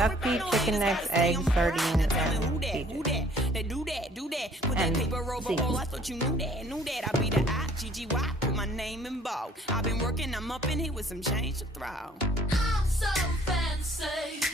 duck feet, chicken necks, eggs, sardines, and peaches. And seeds. I thought you knew that. I be the I-G-G-Y, put my name in bold. I've been working, I'm up in here with some change to throw. I'm so fancy.